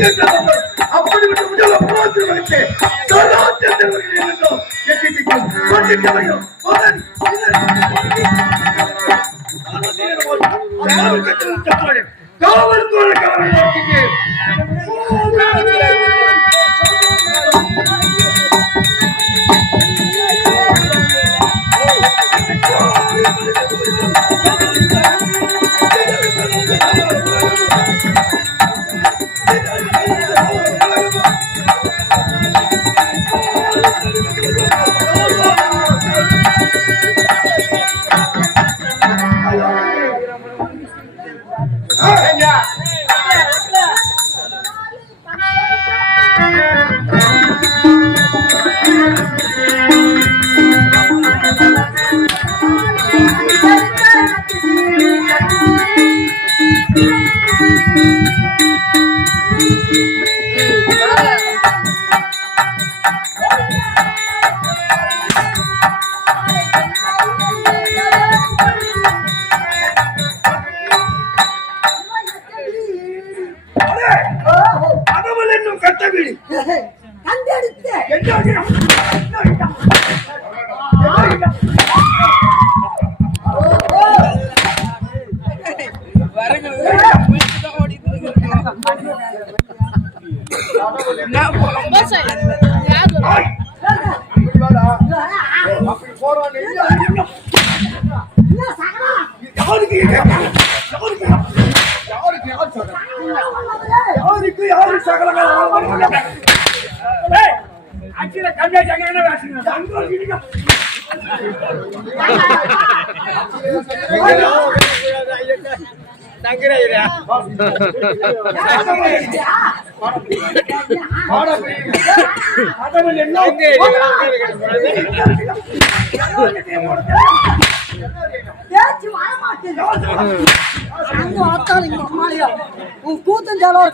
அப்படிப்பட்ட முதல புரோகிரமத்தை சதாச்சந்திரவர்கள் என்றும் எட்டிக்கும் பண்டிகையும் மகன் காவல் Yeah. யாருக்கு இது? யாருக்கு? யாருக்கு யார் சகலம்? யாருக்கு யாரு சகலம்? ஏய், அச்சில கம்மியா ஜங்கன வாசிங்க. ஜங்க இடிங்க. வாடா போய். வர ஒரு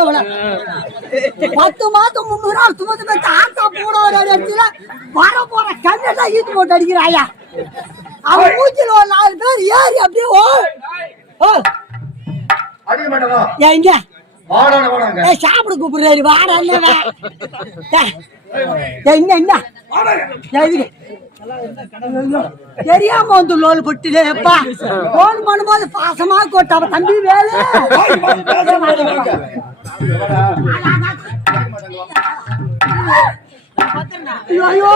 ஒரு பத்து மாதம் முந்நூறு நாள் சுமந்து பெற்ற ஆத்தா போட ஒரு அடி அடிச்சுல வர போற கண்ணெல்லாம் ஈத்து போட்டு அடிக்கிறாயா அவன் மூச்சில் ஒரு நாலு பேர் ஏறி அப்படியே ஓ. ஓ. அடிக்க மாட்டேவா? ஏன் இங்க. வாடாடா, வாடாங்க. ஏய் சாப்பிட கூப்பிடுறாரு. வாட என்ன என்ன என்ன எதுக்கு? தெரியாம வந்து லோல் போட்டுலே எப்பா லோல் பண்ணும்போது பாசமா கொட்டாவ தம்பி வேலை. ஐயோ!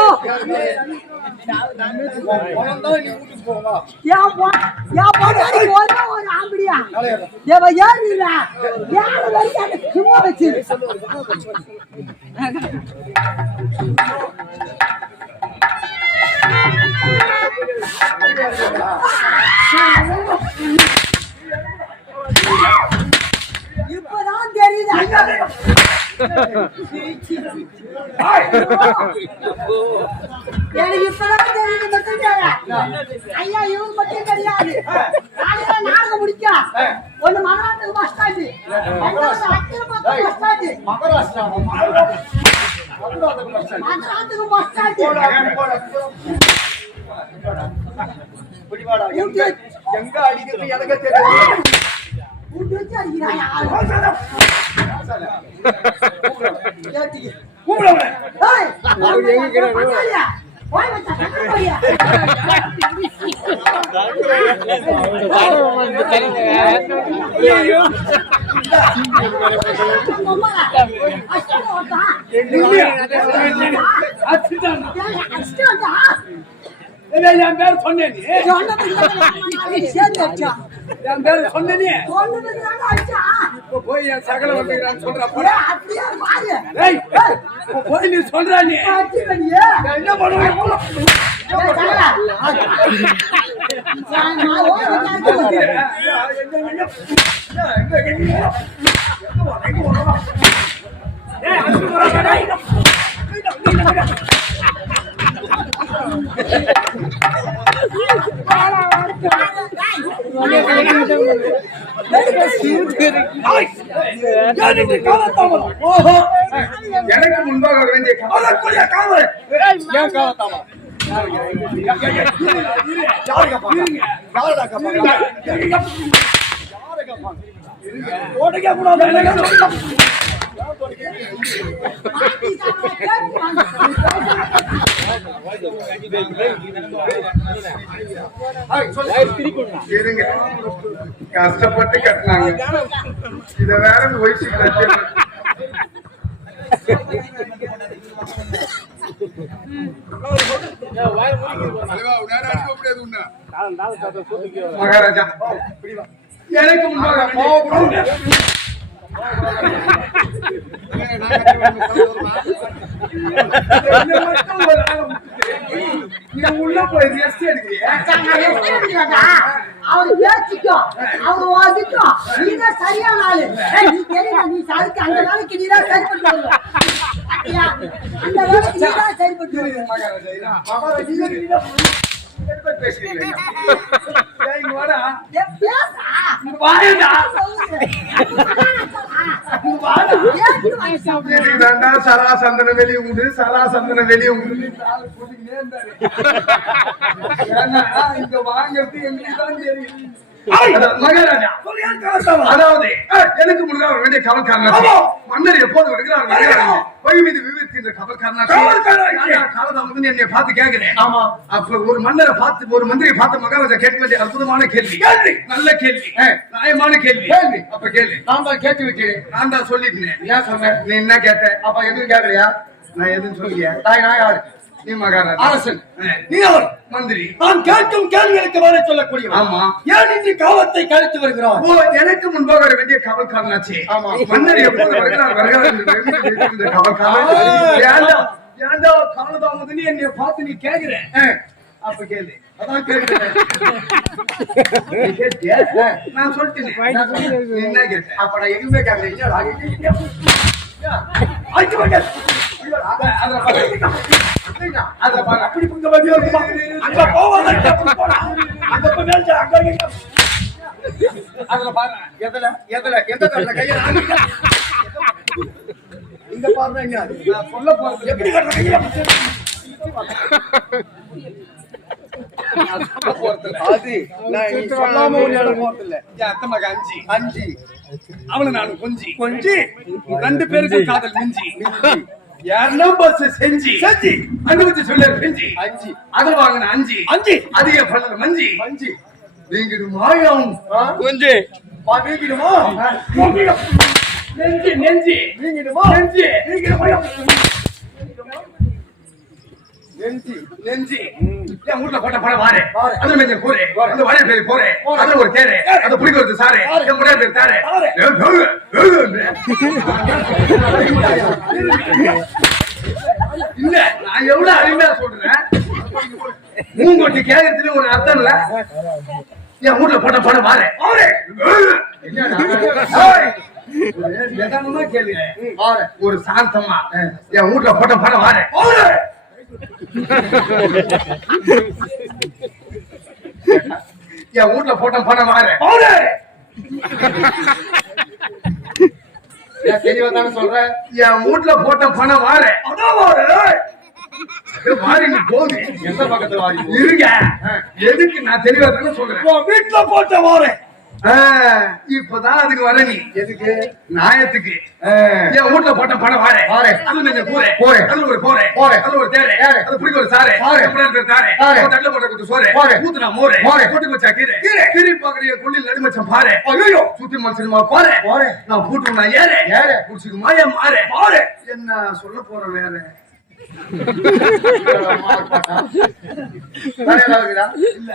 சும்மா வச்சு? இப்பதான் தெரியுது. எனக்கு இப்பதான் தெரியுது மட்டும் தேவை. ஐயா இவரு மட்டும் கிடையாது நாடகம் முடிக்க. ஒண்ணு மகராத்துக்கு bus stand அத்திரமாத்துக்கு bus stand Maharashtra, bus stand. Bus stand. எங்க அடிக்கிறது எனக்கு கூட்டி என் பேர் சொன்னேன். என் பேர் போய் என் சகல வந்துக்கிறான்னு சொல்றா ஏய், போடா. அப்படியே பாரு. ஏய், இப்ப போய் நீ சொல்றா நீ அடி பண்ணியே. நான் என்ன பண்ணுவேன் ஏய், எனக்கு முன்பாக வர வேண்டிய காவலக்கூடிய காவல் ஏன் காவத்தாமா கூடாது கஷ்டப்பட்டு கட்டினாங்க. இத வேற ஒய்ஃபு கட்டி மகாராஜா எனக்கு முன்பாக நீ உள்ள போய் ரெஸ்ட் எடுக்கிறியா? அவரு பேச்சுக்கும் அவரு வாசிக்கும் நீதான் சரியான ஆளு நீ தெரியல நீ அதுக்கு அந்த வேலைக்கு நீதான் வருவ. பாத்தியா? அந்த வேலைக்கு நீதான் சரிப்பட்டு வருவ. மகாராஜா இதா. மகாராஜா இது நீங்க என்ன பேசுறீங்க ஏய், இங்க வாடா ஏய், பேசா. இங்க வாடா சொல்லு. வாடா பேச்சு வாங்கி சாப்பிடு. இதுக்கு தாண்டா சரா சந்தன வெளிய உண்டு சரா சந்தன வெளிய உண்டு ஆளு கூட்டிக்கிட்டே இருந்தாரு. ஏன்னா, இங்க வாங்குறது எங்களுக்கு தான் தெரியும். அதான், மகாராஜா அதாவது எனக்கு முன்னாடி அவர் வேண்டிய கவல்காரனாச்சு மன்னர் எப்போது வருகிறார் வருகிறார். வழி மீது விவித்தின்ற கவல்காரனாச்சு காலதான் வந்து என்னை பார்த்து கேட்கிறேன். ஆமா. அப்ப ஒரு மன்னரை பார்த்து ஒரு மந்திரியை பார்த்து மகாராஜா கேட்க வேண்டிய அற்புதமான கேள்வி. கேள்வி. நல்ல கேள்வி. நியாயமான கேள்வி. கேள்வி. அப்ப கேள்வி நான் தான் கேட்டு வைக்கிறேன். நான் தான் சொல்லிட்டேன். ஏன் சொன்னேன்? நீ என்ன கேட்ட? அப்ப எதுவும் கேட்கறியா நான் எதுவும் சொல்லியா தாய் நான் யாரு? நீ மகாராஜா. அரசன். நீ அவர். மந்திரி. நான் கேட்கும் கேள்விகளுக்கு பதில் சொல்லக்கூடிய ஆமா. ஏன் இன்று காவத்தை கழித்து வருகிறார் ஓ எனக்கு முன்பாக வர வேண்டிய கவல்காரனாச்சு. ஆமா. மன்னர் எப்போது வருகிறார்? வருகிறார் என்று நினைத்து இந்த கவல்காரன். ஏண்டா ஏண்டா காலதாமதம் என்னை பார்த்து நீ கேக்குற அப்ப கேளு. அதான் கேக்குறேன்? நான் சொல்லிட்டேன். என்ன கேட்ட அப்ப நான் எதுவுமே இல்ல அப்படி புங்க வழியா இருக்குமா அங்க போடா அங்க போய் மேல் அங்க. அதுல பாரு எதுல எதுல எந்த தட்டுல கையை ஆணிக்க. இங்க பாருங்க. நான் சொல்ல எப்படி கையில நானு கொஞ்சி. கொஞ்சி. ரெண்டு பேருக்கும் காதல் மிஞ்சி. யாருன்னா பஸ் செஞ்சு. செஞ்சு. அங்க வச்சு சொல்ல செஞ்சு. அஞ்சு. அது வாங்கின அஞ்சு. அஞ்சு. அதிக பண்ணல மஞ்சி. மஞ்சி. நீங்க மாயம். கொஞ்சி. நீங்கிடுமா? நீங்கிடும். நெஞ்சு நெஞ்சு. நீங்கிடுமா? நெஞ்சு. நீங்கிடுமா? நெஞ்சி நெஞ்சி. என் வீட்டுல போட்ட படம் வாரு. அதுல மேஞ்ச கூறு அந்த வடைய பேரு போறே அதுல ஒரு தேரு. அது புடிக்கிறது சாரு. என் முன்னாடி பேர் தாரு இல்ல நான் எவ்வளவு அருமையா சொல்றேன். மூங்கொட்டி கேட்கறதுல ஒரு அர்த்தம் இல்ல. என் வீட்டுல போட்ட படம் வாரு. ஒரு சாந்தமா. என் வீட்டுல போட்ட படம் வாரு. என் வீட்டுல போட்ட பணம் வாரு ஏன் தெளிவா தானே சொல்றேன் என் வீட்டுல போட்ட பணம் வாரு அதான் வாரு! வாரி நீ போகுது எந்த பக்கத்துல வாரி இருங்க. எதுக்கு நான் தெளிவா தானே சொல்றேன். வீட்டுல போட்ட வாரேன். இப்பதான் அதுக்கு வர நீ. எதுக்கு? நியாயத்துக்கு என் வீட்டுல போட்ட பணம் வாரே வாரே அது கொஞ்சம் கூரை போறேன். அது ஒரு போறே போறே அது ஒரு தேரே அது பிடிக்க ஒரு சாரே சாரே பேர் தாரே ஒரு தட்டுல போட்ட குத்து சோறு போரே ஊத்துனா மோரே. போரே கொட்டி வச்சா கீரை? கீரை. கீரை பாக்குறிய கொள்ளி நடுமச்சம் பாரு ஐயோ சுத்தி மனுஷனுமா போறே போரே நான் பூட்டு நான் ஏறே ஏறே புடிச்சுக்கு மாயா மாறே மாறே என்ன சொல்ல போற வேற? இல்ல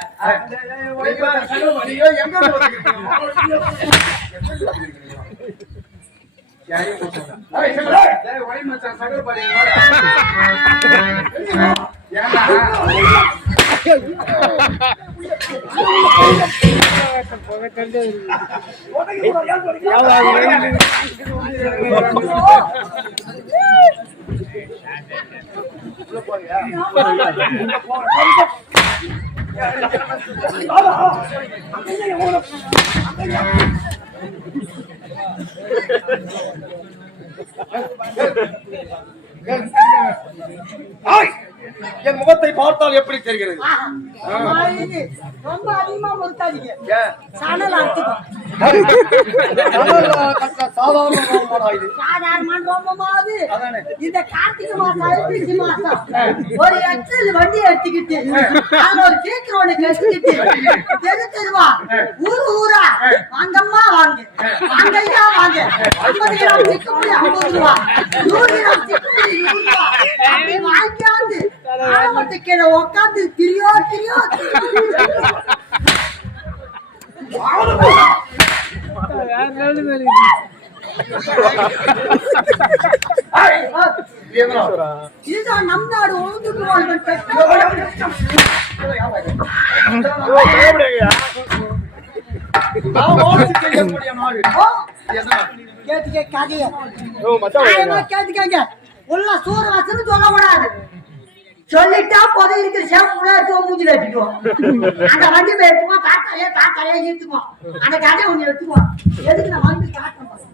என் முகத்தை பார்த்தால் எப்படி தெரிகிறது? ரொம்ப அதிகமா? சணல் சாதாரண ரோமமாடா இது சாதாரணமான ரோமமாவது அதானே. இந்த கார்த்திகை மாசம் ஐப்பசி மாசம். ஒரு எக்ஸல் வண்டி எடுத்துக்கிட்டு அதுல ஒரு கேக்கர் ஒண்ணு கட்டிக்கிட்டு தெரு தெருவா ஊரு ஊரா? வாங்கம்மா வாங்க. வாங்கய்யா வாங்க. ஐம்பது கிராம் சிக்குமுடி ஐம்பது ரூபா. நூறு கிராம் சிக்குமுடி நூறு ரூபா. அப்படி வாங்கியாந்து ஆலமரத்து கீழே உட்காந்து திரியோ திரியோ? இதுதான் நம் நாடு ஒழுங்குக்கு வாழ்வன் கேட்டுக்க கதைய கேட்டுக்கங்க உள்ள சோறு வசனம் சொல்லக்கூடாது சொல்லிட்டா புதை இருக்கிற சேப்பு எடுத்துக்கோ மூஞ்சி வச்சுக்கோ அந்த வண்டி போய் எடுத்துக்கோ தாத்தாலே காட்டாலே இழுத்துக்கோ அந்த கதையை ஒண்ணு எடுத்துக்குவோம் எதுக்கு நான் வந்து காட்டுறேன்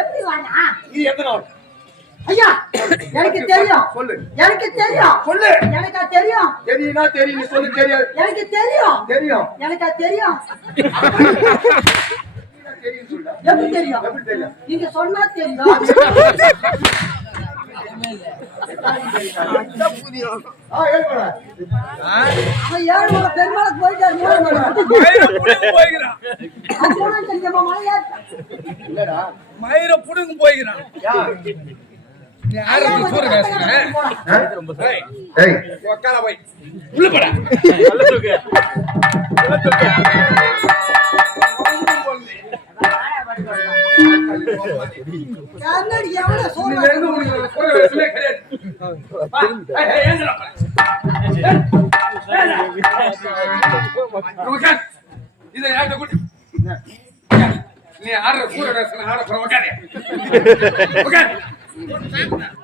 எப்படி வாடா? இது எந்த நாடு ஐயா, எனக்கு தெரியும். சொல்லு. எனக்கு தெரியும். சொல்லு. எனக்கா தெரியும். தெரியுனா தெரியும் நீ சொல்லு தெரியாது. எனக்கு தெரியும். தெரியும். எனக்கா தெரியும். எப்படி தெரியும்? எப்படி தெரியும்? நீங்க சொன்னா தெரியும். மயிர புடுங்க போய்கிறான் உள்ள போடா இதை யார்கிட்ட கொடு. நீ ஆடுற சூற பேசுற ஆட போற உக்காரு உக்கார்